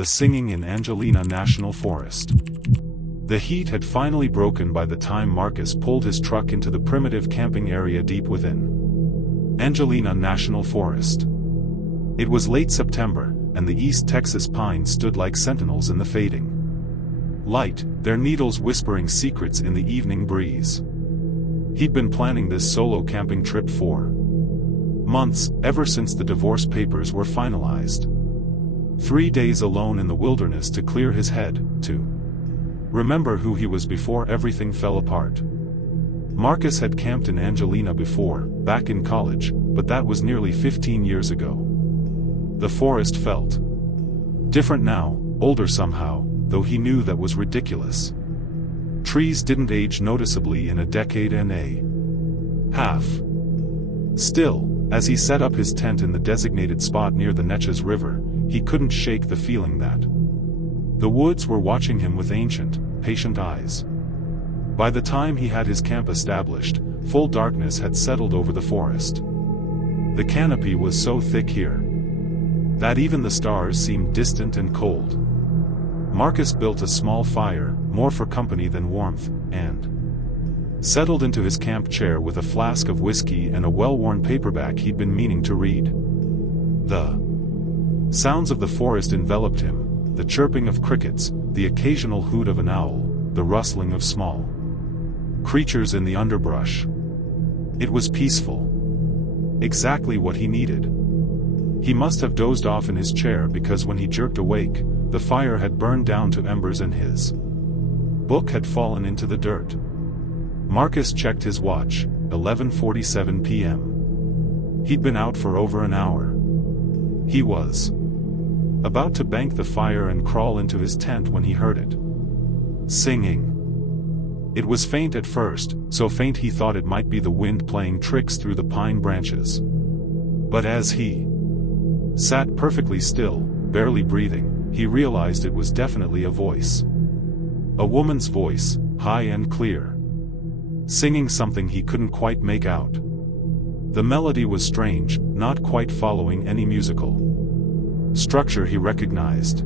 the singing in Angelina National Forest. The heat had finally broken by the time Marcus pulled his truck into the primitive camping area deep within Angelina National Forest. It was late September, and the East Texas pines stood like sentinels in the fading light, their needles whispering secrets in the evening breeze. He'd been planning this solo camping trip for months, ever since the divorce papers were finalized. 3 days alone in the wilderness to clear his head, to remember who he was before everything fell apart. Marcus had camped in Angelina before, back in college, but that was nearly 15 years ago. The forest felt different now, older somehow, though he knew that was ridiculous. Trees didn't age noticeably in a decade and a half. Still, as he set up his tent in the designated spot near the Neches River, he couldn't shake the feeling that the woods were watching him with ancient, patient eyes. By the time he had his camp established, full darkness had settled over the forest. The canopy was so thick here that even the stars seemed distant and cold. Marcus built a small fire, more for company than warmth, and settled into his camp chair with a flask of whiskey and a well-worn paperback he'd been meaning to read. The sounds of the forest enveloped him, the chirping of crickets, the occasional hoot of an owl, the rustling of small creatures in the underbrush. It was peaceful. Exactly what he needed. He must have dozed off in his chair because when he jerked awake, the fire had burned down to embers and his book had fallen into the dirt. Marcus checked his watch, 11:47 p.m. He'd been out for over an hour. He was about to bank the fire and crawl into his tent when he heard it singing. It was faint at first, so faint he thought it might be the wind playing tricks through the pine branches. But as he sat perfectly still, barely breathing, he realized it was definitely a voice. A woman's voice, high and clear, singing something he couldn't quite make out. The melody was strange, not quite following any musical structure he recognized.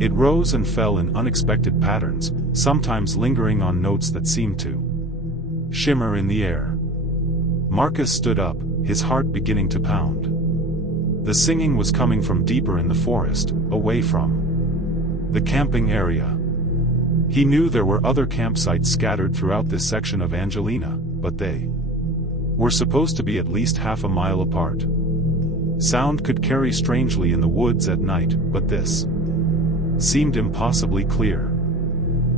It rose and fell in unexpected patterns, sometimes lingering on notes that seemed to shimmer in the air. Marcus stood up, his heart beginning to pound. The singing was coming from deeper in the forest, away from the camping area. He knew there were other campsites scattered throughout this section of Angelina, but they were supposed to be at least half a mile apart. Sound could carry strangely in the woods at night, but this seemed impossibly clear.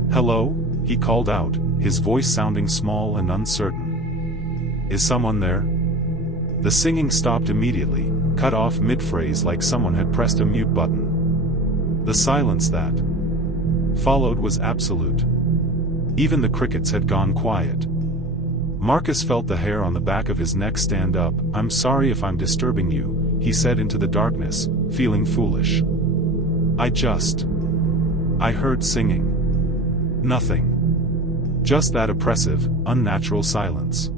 "Hello?" he called out, his voice sounding small and uncertain. "Is someone there?" The singing stopped immediately, cut off mid-phrase like someone had pressed a mute button. The silence that followed was absolute. Even the crickets had gone quiet. Marcus felt the hair on the back of his neck stand up. "I'm sorry if I'm disturbing you," he said into the darkness, feeling foolish. I heard singing. Nothing. Just that oppressive, unnatural silence."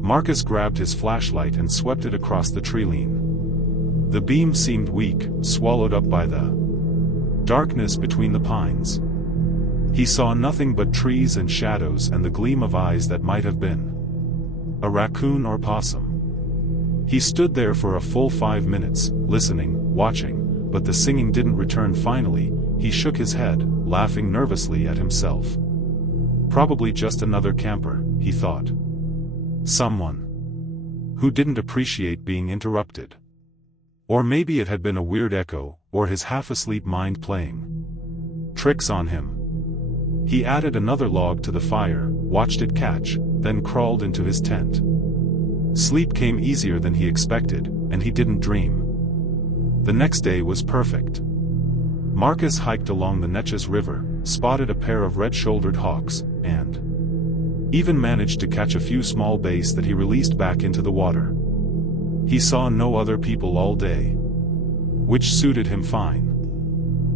Marcus grabbed his flashlight and swept it across the tree-line. The beam seemed weak, swallowed up by the darkness between the pines. He saw nothing but trees and shadows and the gleam of eyes that might have been a raccoon or possum. He stood there for a full 5 minutes, listening, watching, but the singing didn't return. Finally, he shook his head, laughing nervously at himself. Probably just another camper, he thought. Someone who didn't appreciate being interrupted. Or maybe it had been a weird echo, or his half-asleep mind playing tricks on him. He added another log to the fire, watched it catch, then crawled into his tent. Sleep came easier than he expected, and he didn't dream. The next day was perfect. Marcus hiked along the Neches River, spotted a pair of red-shouldered hawks, and even managed to catch a few small bass that he released back into the water. He saw no other people all day, which suited him fine.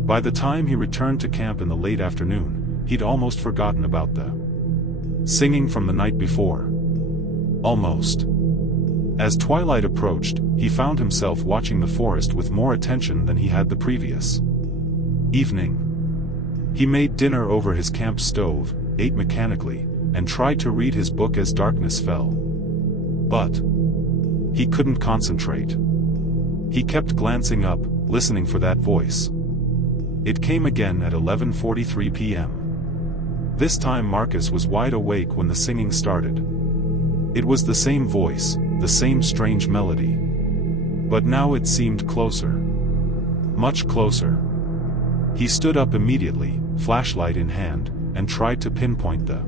By the time he returned to camp in the late afternoon, he'd almost forgotten about the singing from the night before. Almost. As twilight approached, he found himself watching the forest with more attention than he had the previous Evening. He made dinner over his camp stove, ate mechanically, and tried to read his book as darkness fell. But he couldn't concentrate. He kept glancing up, listening for that voice. It came again at 11:43 p.m. This time Marcus was wide awake when the singing started. It was the same voice, the same strange melody. But now it seemed closer. Much closer. He stood up immediately, flashlight in hand, and tried to pinpoint the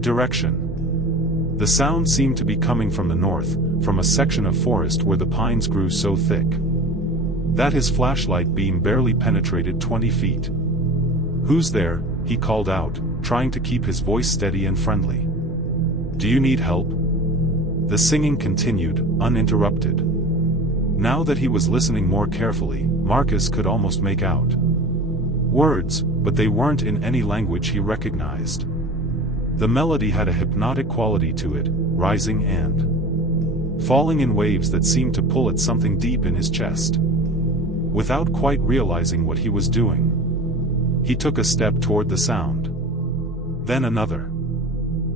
direction. The sound seemed to be coming from the north, from a section of forest where the pines grew so thick that his flashlight beam barely penetrated 20 feet. "Who's there?" he called out, trying to keep his voice steady and friendly. "Do you need help?" The singing continued, uninterrupted. Now that he was listening more carefully, Marcus could almost make out words, but they weren't in any language he recognized. The melody had a hypnotic quality to it, rising and falling in waves that seemed to pull at something deep in his chest. Without quite realizing what he was doing, he took a step toward the sound. Then another.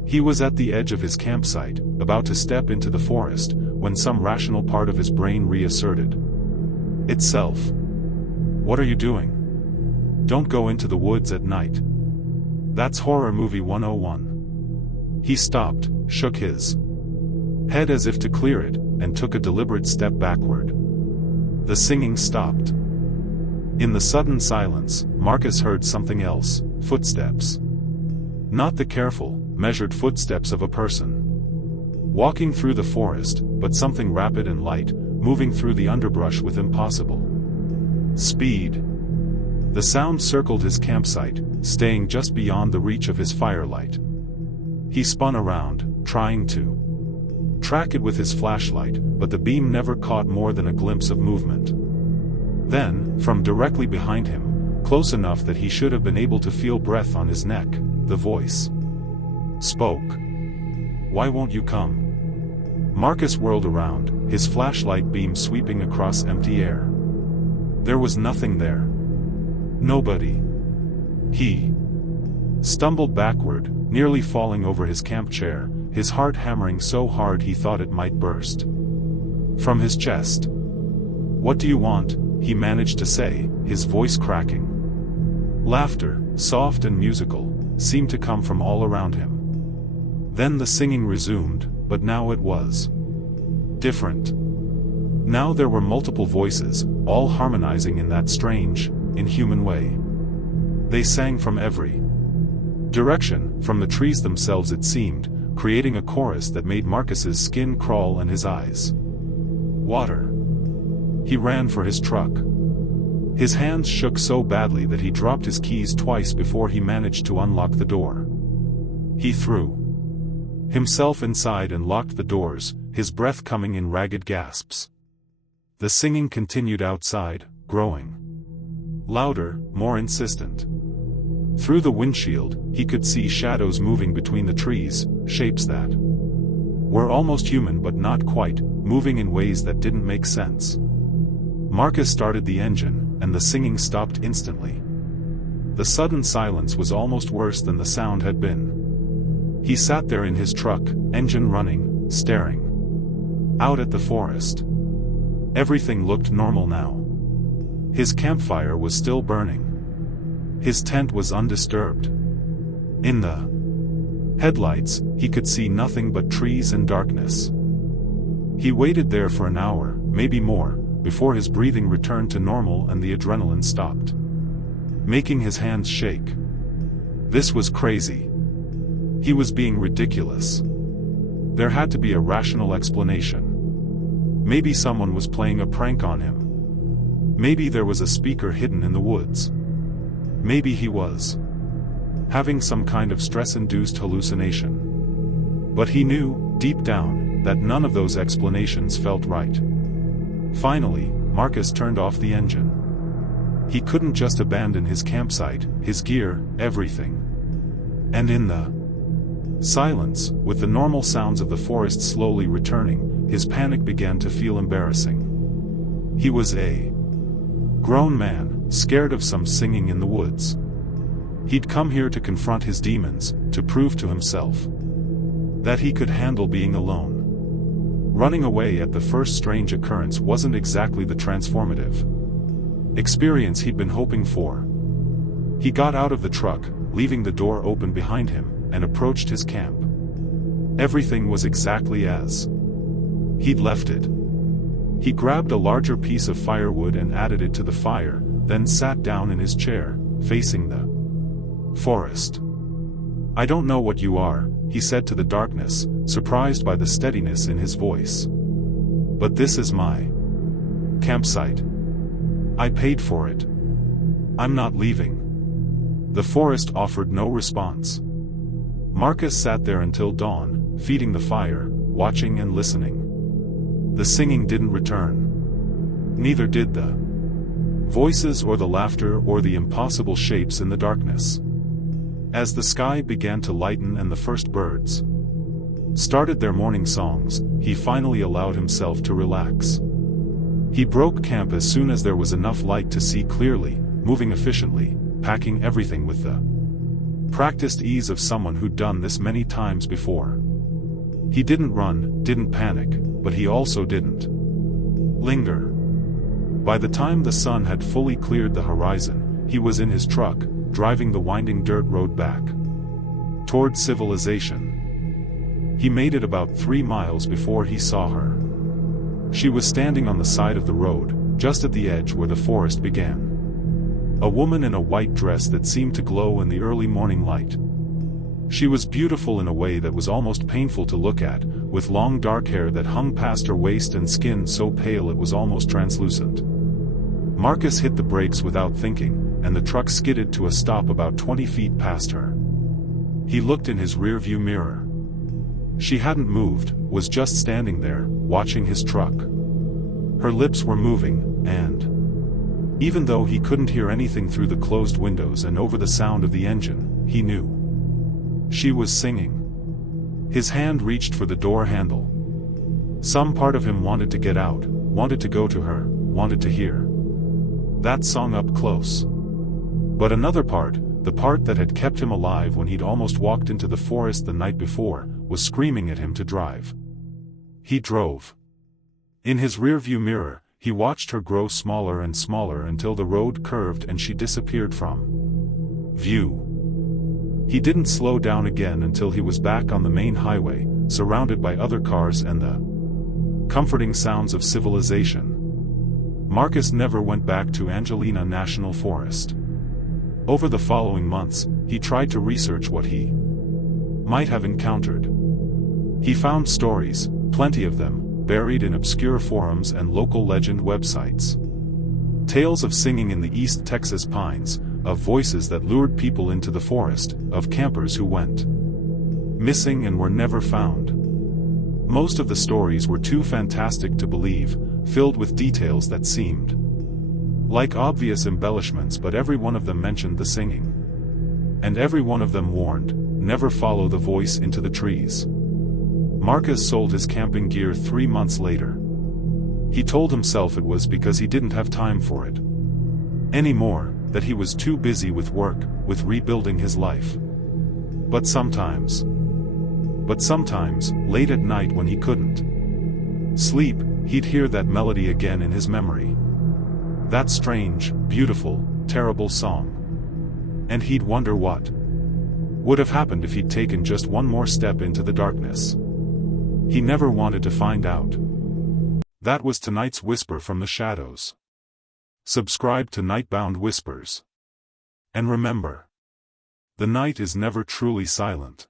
He was at the edge of his campsite, about to step into the forest, when some rational part of his brain reasserted itself. "What are you doing? Don't go into the woods at night. That's horror movie 101. He stopped, shook his head as if to clear it, and took a deliberate step backward. The singing stopped. In the sudden silence, Marcus heard something else, footsteps. Not the careful, measured footsteps of a person walking through the forest, but something rapid and light, moving through the underbrush with impossible speed. The sound circled his campsite, staying just beyond the reach of his firelight. He spun around, trying to track it with his flashlight, but the beam never caught more than a glimpse of movement. Then, from directly behind him, close enough that he should have been able to feel breath on his neck, the voice spoke. "Why won't you come?" Marcus whirled around, his flashlight beam sweeping across empty air. There was nothing there. Nobody. He stumbled backward, nearly falling over his camp chair, his heart hammering so hard he thought it might burst from his chest. "What do you want?" he managed to say, his voice cracking. Laughter, soft and musical, seemed to come from all around him. Then the singing resumed, but now it was different. Now there were multiple voices, all harmonizing in that strange, inhuman way. They sang from every direction, from the trees themselves it seemed, creating a chorus that made Marcus's skin crawl and his eyes water. He ran for his truck. His hands shook so badly that he dropped his keys twice before he managed to unlock the door. He threw himself inside and locked the doors, his breath coming in ragged gasps. The singing continued outside, growing louder, more insistent. Through the windshield, he could see shadows moving between the trees, shapes that were almost human but not quite, moving in ways that didn't make sense. Marcus started the engine, and the singing stopped instantly. The sudden silence was almost worse than the sound had been. He sat there in his truck, engine running, staring out at the forest. Everything looked normal now. His campfire was still burning. His tent was undisturbed. In the headlights, he could see nothing but trees and darkness. He waited there for an hour, maybe more, before his breathing returned to normal and the adrenaline stopped making his hands shake. This was crazy. He was being ridiculous. There had to be a rational explanation. Maybe someone was playing a prank on him. Maybe there was a speaker hidden in the woods. Maybe he was having some kind of stress-induced hallucination. But he knew, deep down, that none of those explanations felt right. Finally, Marcus turned off the engine. He couldn't just abandon his campsite, his gear, everything. And in the silence, with the normal sounds of the forest slowly returning, his panic began to feel embarrassing. He was a grown man, scared of some singing in the woods. He'd come here to confront his demons, to prove to himself that he could handle being alone. Running away at the first strange occurrence wasn't exactly the transformative experience he'd been hoping for. He got out of the truck, leaving the door open behind him, and approached his camp. Everything was exactly as he'd left it. He grabbed a larger piece of firewood and added it to the fire, then sat down in his chair, facing the forest. "I don't know what you are," he said to the darkness, surprised by the steadiness in his voice. "But this is my campsite. I paid for it. I'm not leaving." The forest offered no response. Marcus sat there until dawn, feeding the fire, watching and listening. The singing didn't return. Neither did the voices or the laughter or the impossible shapes in the darkness. As the sky began to lighten and the first birds started their morning songs, he finally allowed himself to relax. He broke camp as soon as there was enough light to see clearly, moving efficiently, packing everything with the practiced ease of someone who'd done this many times before. He didn't run, didn't panic, but he also didn't linger. By the time the sun had fully cleared the horizon, he was in his truck, driving the winding dirt road back toward civilization. He made it about 3 miles before he saw her. She was standing on the side of the road, just at the edge where the forest began. A woman in a white dress that seemed to glow in the early morning light. She was beautiful in a way that was almost painful to look at, with long dark hair that hung past her waist and skin so pale it was almost translucent. Marcus hit the brakes without thinking, and the truck skidded to a stop about 20 feet past her. He looked in his rearview mirror. She hadn't moved, was just standing there, watching his truck. Her lips were moving, and even though he couldn't hear anything through the closed windows and over the sound of the engine, he knew she was singing. His hand reached for the door handle. Some part of him wanted to get out, wanted to go to her, wanted to hear that song up close. But another part, the part that had kept him alive when he'd almost walked into the forest the night before, was screaming at him to drive. He drove. In his rearview mirror, he watched her grow smaller and smaller until the road curved and she disappeared from view. He didn't slow down again until he was back on the main highway, surrounded by other cars and the comforting sounds of civilization. Marcus never went back to Angelina National Forest. Over the following months, he tried to research what he might have encountered. He found stories, plenty of them, buried in obscure forums and local legend websites. Tales of singing in the East Texas pines, of voices that lured people into the forest, of campers who went missing and were never found. Most of the stories were too fantastic to believe, filled with details that seemed like obvious embellishments, but every one of them mentioned the singing. And every one of them warned, never follow the voice into the trees. Marcus sold his camping gear 3 months later. He told himself it was because he didn't have time for it anymore, that he was too busy with work, with rebuilding his life. But sometimes, late at night when he couldn't sleep, he'd hear that melody again in his memory. That strange, beautiful, terrible song. And he'd wonder what would have happened if he'd taken just one more step into the darkness. He never wanted to find out. That was tonight's Whisper from the Shadows. Subscribe to Nightbound Whispers. And remember, the night is never truly silent.